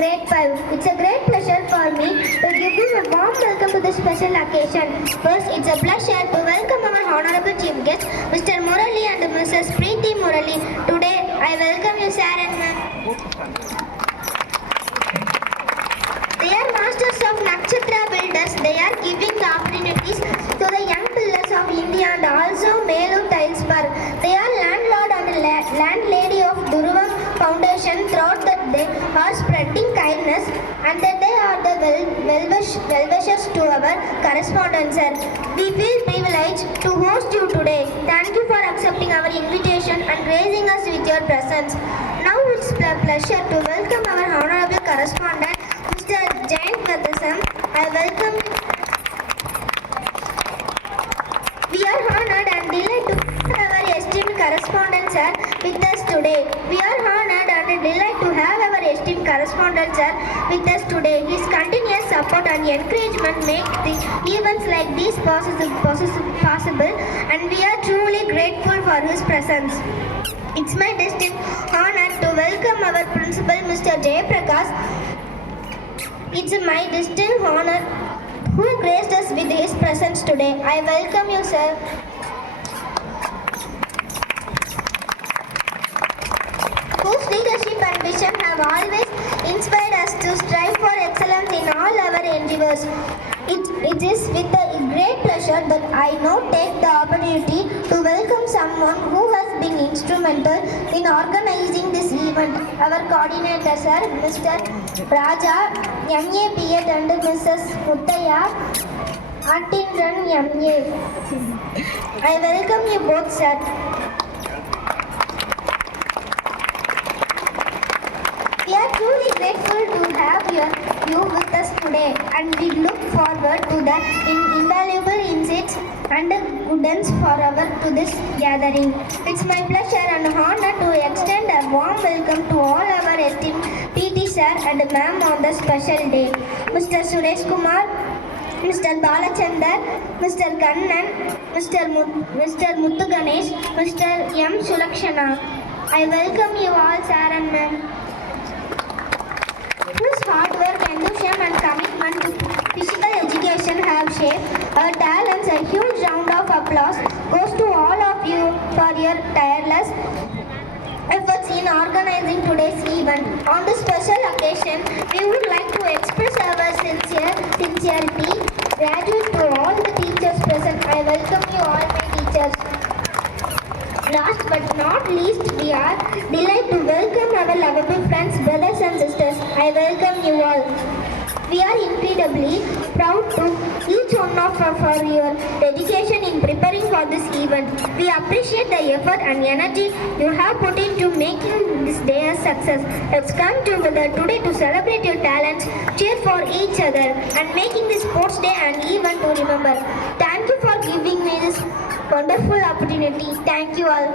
grade 5. It's a great pleasure for me to give you a warm welcome to this special occasion. First, it's a pleasure to welcome our honorable chief guests, Mr. Murali and Mrs. Preeti Murali. Today, I welcome you, sir and ma'am. They are masters of Nakshatra builders. They are giving the opportunities to the young builders of India and also Melur Tilesburg. They are landlord and landlady of Duruvam Foundation. Throughout that they are spreading kindness and that they are the well-wishers to our correspondents, sir. We feel privileged to host you today. Thank you for accepting our invitation and gracing us with your presence. Now it's a pleasure to welcome our honorable correspondent, Mr. Jayant Vadasam. I welcome. We are honored and delighted to have our esteemed correspondent, sir, with us today. We are honored and delighted to have our esteemed correspondent, sir, with us today. His continuous support and encouragement make the events like these possible, and we are truly grateful for his presence. It's my distinct honor to welcome our principal, Mr. Jayaprakash. It's my distinct honor who graced us with his presence today. I welcome you, sir. Whose leadership and vision have always inspired us to strive for excellence in all our endeavors. It is with a great pleasure that I now take the opportunity to welcome someone who has been instrumental in organizing this event. Our coordinator, sir, Mr. Raja, MA B.Ed and Mrs. Muttaya, Attendant MA. I welcome you both, sir. We are truly grateful to have you with us today, and we look forward to the invaluable insights and guidance to this gathering. It's my pleasure and honor to extend a warm welcome to all our esteemed PT sir and ma'am on the special day. Mr. Suresh Kumar, Mr. Balachandar, Mr. Kannan, Mr. Muthu Ganesh, Mr. M. Sulakshana. I welcome you all, sir and ma'am. Whose hard work, enthusiasm and commitment to physical education have shaped our talents. A huge round of applause goes to all of you for your tireless efforts in organizing today's event. On this special occasion, we would like to express our sincerity, gratitude to all the teachers present. I welcome you all, my teachers. Last but not least, we are delighted to welcome our lovable friends, brothers and sisters. I welcome you all. We are incredibly proud to each one of you for your dedication in preparing for this event. We appreciate the effort and energy you have put into making this day a success. Let's come together today to celebrate your talents, cheer for each other, and making this sports day an event to remember. Thank you for giving me this wonderful opportunity. Thank you all.